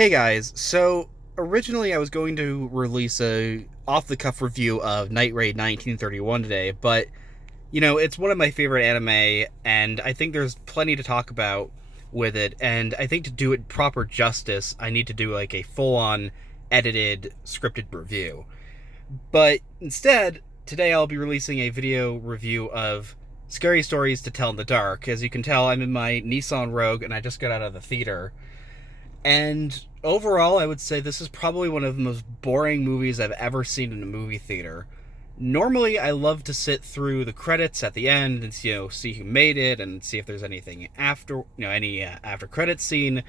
Hey guys, so originally I was going to release a off-the-cuff review of Night Raid 1931 today, but it's one of my favorite anime, and I think there's plenty to talk about with it, and I think to do it proper justice, I need to do like a full-on edited scripted review. But instead, today I'll be releasing a video review of Scary Stories to Tell in the Dark. As you can tell, I'm in my Nissan Rogue, and I just got out of the theater. And overall, I would say this is probably one of the most boring movies I've ever seen in a movie theater. Normally, I love to sit through the credits at the end and see who made it and see if there's anything after any after credits scene.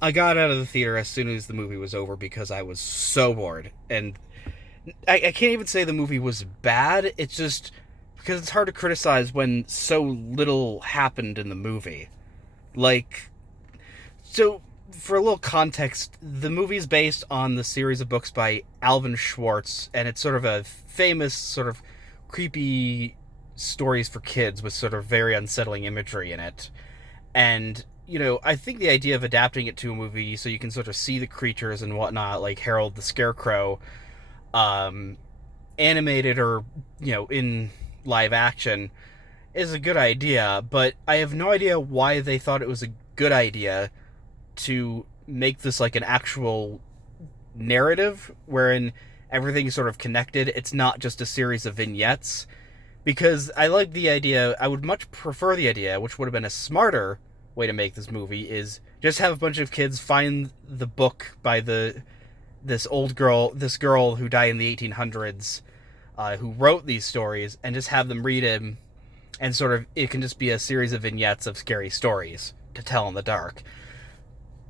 I got out of the theater as soon as the movie was over because I was so bored, and I can't even say the movie was bad. It's just because it's hard to criticize when so little happened in the movie. Like, so, for a little context, the movie's based on the series of books by Alvin Schwartz, and it's sort of a famous, sort of creepy stories for kids with sort of very unsettling imagery in it. And, I think the idea of adapting it to a movie so you can sort of see the creatures and whatnot, like Harold the Scarecrow, um, animated or, in live action, is a good idea, but I have no idea why they thought it was a good idea to make this like an actual narrative wherein everything's sort of connected. It's not just a series of vignettes. Because I like the idea, I would much prefer the idea, which would have been a smarter way to make this movie, is just have a bunch of kids find the book by this girl who died in the 1800s, who wrote these stories, and just have them read them, and sort of it can just be a series of vignettes of scary stories to tell in the dark.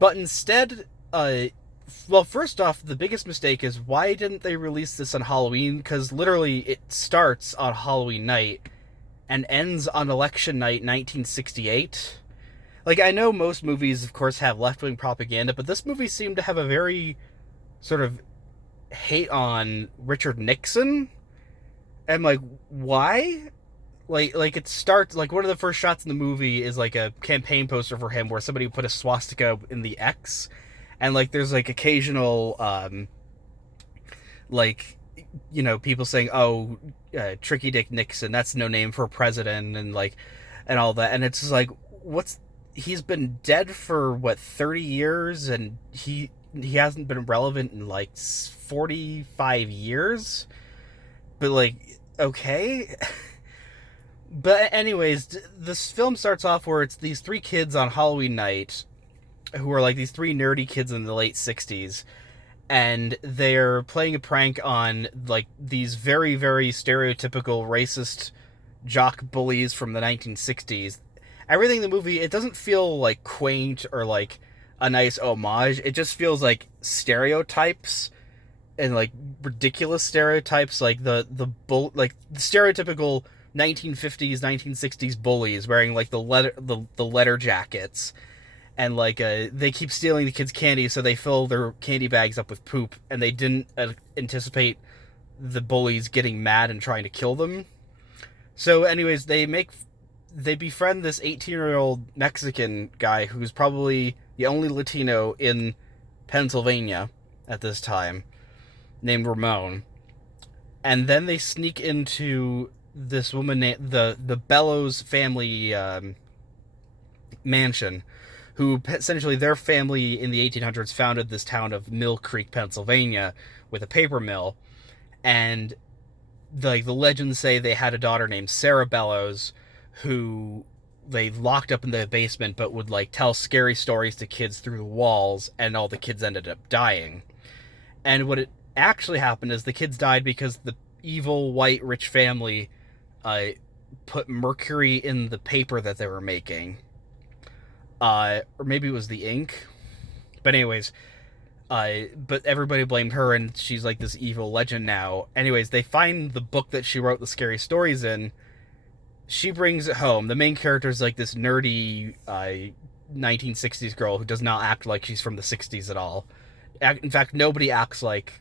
But instead, well, first off, the biggest mistake is why didn't they release this on Halloween? Because literally it starts on Halloween night and ends on election night 1968. Like, I know most movies, of course, have left wing propaganda, but this movie seemed to have a very sort of hate on Richard Nixon. And, like, why? Like it starts like one of the first shots in the movie is like a campaign poster for him where somebody put a swastika in the X, and like there's like occasional like people saying, oh, Tricky Dick Nixon, that's no name for a president, and like and all that, and it's just like, what's he's been dead for what, 30 years, and he hasn't been relevant in like 45 years, but like, okay. But anyways, this film starts off where it's these three kids on Halloween night who are like these three nerdy kids in the late 60s, and they're playing a prank on like these very, very stereotypical racist jock bullies from the 1960s. Everything in the movie, it doesn't feel like quaint or like a nice homage. It just feels like stereotypes, and like ridiculous stereotypes, like like the stereotypical 1950s 1960s bullies wearing like the letter jackets, and like they keep stealing the kids' candy, so they fill their candy bags up with poop, and they didn't anticipate the bullies getting mad and trying to kill them. So anyways, they befriend this 18-year-old Mexican guy who's probably the only Latino in Pennsylvania at this time, named Ramon. And then they sneak into this woman, the Bellows family mansion, who essentially their family in the 1800s founded this town of Mill Creek, Pennsylvania, with a paper mill. And the legends say they had a daughter named Sarah Bellows, who they locked up in the basement, but would like tell scary stories to kids through the walls, and all the kids ended up dying. And what it actually happened is the kids died because the evil white rich family put mercury in the paper that they were making, or maybe it was the ink. But anyways, but everybody blamed her, and she's like this evil legend now. Anyways, they find the book that she wrote the scary stories in. She brings it home. The main character is like this nerdy 1960s girl who does not act like she's from the 60s at all. In fact, nobody acts like,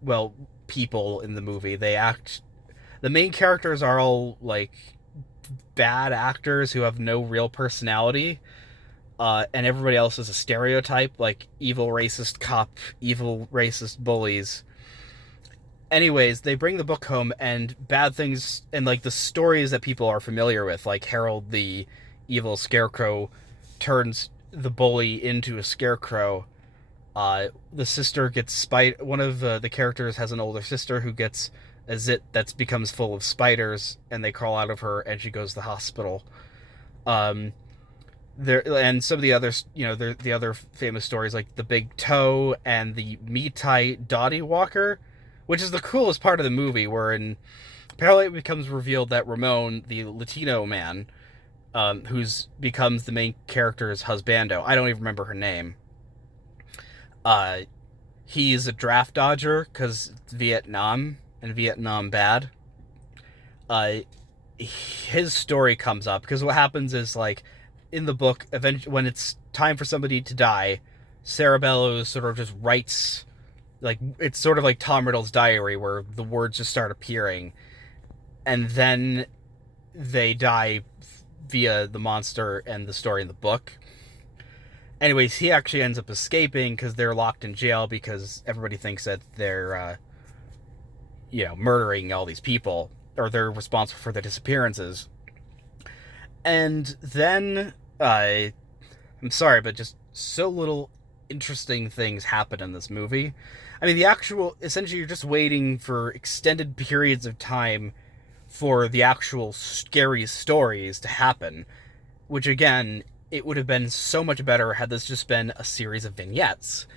well, people in the movie. The main characters are all like bad actors who have no real personality. and everybody else is a stereotype, like evil racist cop, evil racist bullies. Anyways, they bring the book home, and bad things, and like the stories that people are familiar with, like Harold the evil scarecrow turns the bully into a scarecrow. The sister gets one of the characters has an older sister who gets a zit that becomes full of spiders, and they crawl out of her, and she goes to the hospital. Um, there and some of the others, the other famous stories like the big toe and the Meatai Dottie Walker, which is the coolest part of the movie, wherein apparently it becomes revealed that Ramon, the Latino man, who's becomes the main character's husbando, I don't even remember her name. Uh, he's a draft dodger because it's Vietnam and Vietnam bad. Uh, his story comes up because what happens is, like, in the book, eventually when it's time for somebody to die, Sarah Bellows sort of just writes, like, it's sort of like Tom Riddle's diary where the words just start appearing, and then they die via the monster and the story in the book. Anyways, he actually ends up escaping because they're locked in jail because everybody thinks that they're, murdering all these people, or they're responsible for the disappearances. And then, I'm sorry, but just so little interesting things happen in this movie. I mean, essentially, you're just waiting for extended periods of time for the actual scary stories to happen, which, again, it would have been so much better had this just been a series of vignettes.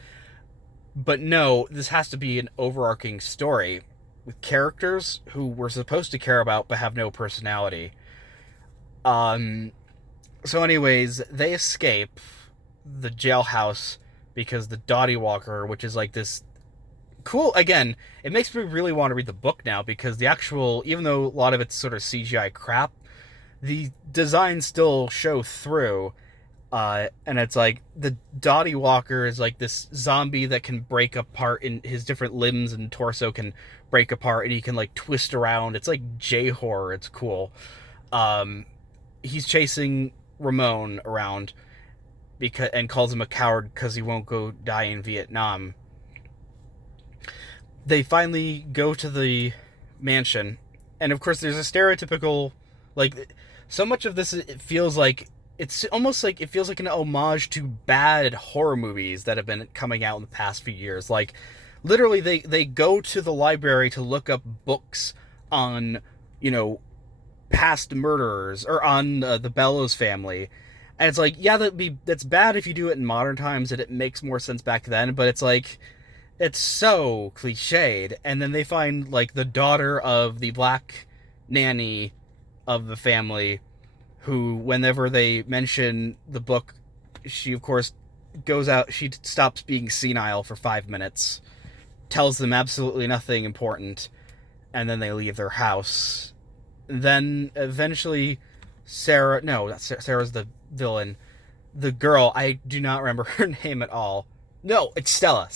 But no, this has to be an overarching story with characters who we're supposed to care about but have no personality. So anyways, they escape the jailhouse because the Dottie Walker, which is like this cool, again, it makes me really want to read the book now because the actual, even though a lot of it's sort of CGI crap, the designs still show through. And it's like the Dottie Walker is like this zombie that can break apart, in his different limbs and torso can break apart, and he can like twist around. It's like J-horror. It's cool. He's chasing Ramon around and calls him a coward because he won't go die in Vietnam. They finally go to the mansion, and of course there's a stereotypical, like, so much of this, it feels like it's almost like it feels like an homage to bad horror movies that have been coming out in the past few years. Like, literally, they go to the library to look up books on, past murderers, or on the Bellows family. And it's like, yeah, that's bad if you do it in modern times, and it makes more sense back then, but it's like, it's so cliched. And then they find, like, the daughter of the black nanny of the family, who, whenever they mention the book, she, of course, goes out, she stops being senile for 5 minutes, tells them absolutely nothing important, and then they leave their house. Then, eventually, Sarah's the villain. The girl, I do not remember her name at all. No, it's Stella!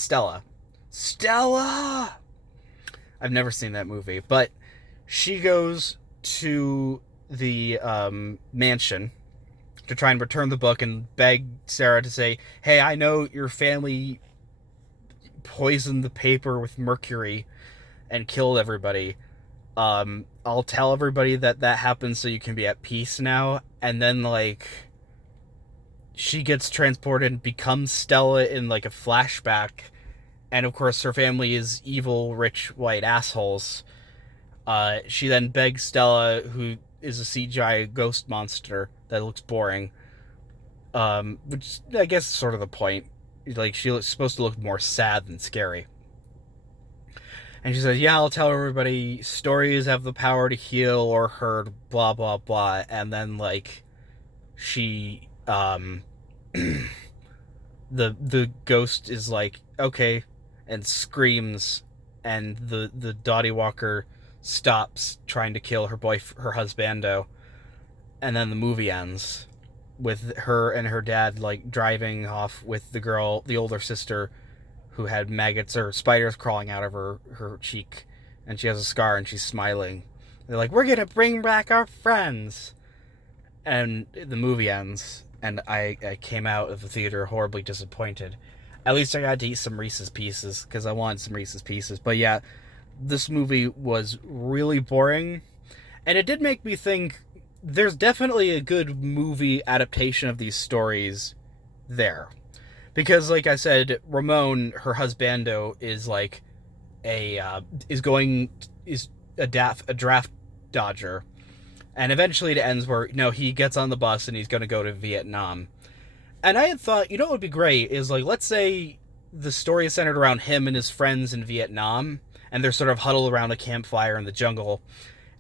I've never seen that movie, but she goes to the mansion to try and return the book and beg Sarah to say, hey, I know your family poisoned the paper with mercury and killed everybody. I'll tell everybody that happened so you can be at peace now. And then, like, she gets transported and becomes Stella in, like, a flashback. And, of course, her family is evil, rich, white assholes. She then begs Stella, who is a CGI ghost monster that looks boring, which I guess is sort of the point. Like, she's supposed to look more sad than scary. And she says, yeah, I'll tell everybody stories have the power to heal or hurt, blah, blah, blah. And then, like, she, the ghost is like, okay, and screams, and the Dottie Walker stops trying to kill her husbando, and then the movie ends with her and her dad, like, driving off with the older sister, who had maggots or spiders crawling out of her cheek, and she has a scar and she's smiling. They're like, we're gonna bring back our friends, and the movie ends. and I came out of the theater horribly disappointed. At least I got to eat some Reese's Pieces because I wanted some Reese's Pieces. But yeah, this movie was really boring, and it did make me think there's definitely a good movie adaptation of these stories there. Because, like I said, Ramon, her husbando, is like a is a draft dodger, and eventually it ends where no, he gets on the bus and he's going to go to Vietnam. And I had thought, what would be great is like, let's say the story is centered around him and his friends in Vietnam, and they're sort of huddled around a campfire in the jungle,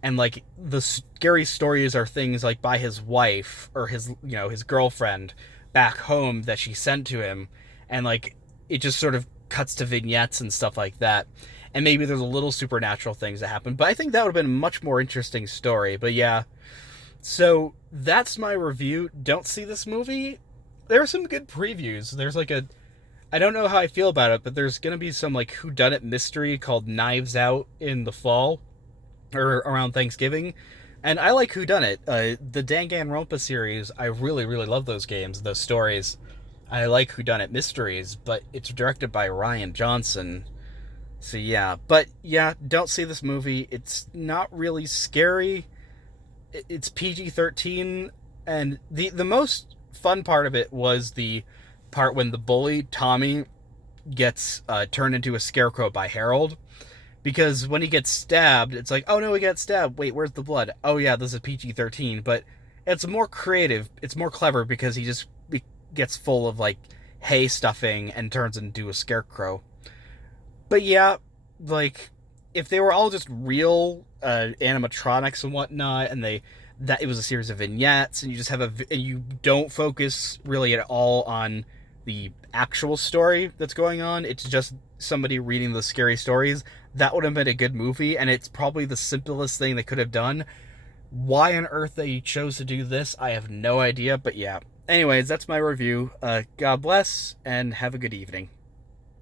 and like the scary stories are things like by his wife or his girlfriend back home that she sent to him, and like it just sort of cuts to vignettes and stuff like that, and maybe there's a little supernatural things that happen, but I think that would have been a much more interesting story. But yeah, so that's my review. Don't see this movie. There are some good previews. There's like a, I don't know how I feel about it, but there's gonna be some like whodunit mystery called Knives Out in the fall or around Thanksgiving. And I like whodunit. The Danganronpa series, I really, really love those games, those stories. I like whodunit mysteries, but it's directed by Ryan Johnson. So yeah, but yeah, don't see this movie. It's not really scary. It's PG-13, and the most fun part of it was the part when the bully Tommy gets turned into a scarecrow by Harold, because when he gets stabbed, it's like, oh no, he got stabbed. Wait, where's the blood? Oh yeah, this is PG-13, but it's more creative. It's more clever because he just gets full of like hay stuffing and turns into a scarecrow. But yeah, like if they were all just real animatronics and whatnot, and that it was a series of vignettes, and you just have and you don't focus really at all on the actual story that's going on. It's just somebody reading the scary stories. That would have been a good movie, and it's probably the simplest thing they could have done. Why on earth they chose to do this, I have no idea. But yeah. Anyways, that's my review. God bless, and have a good evening.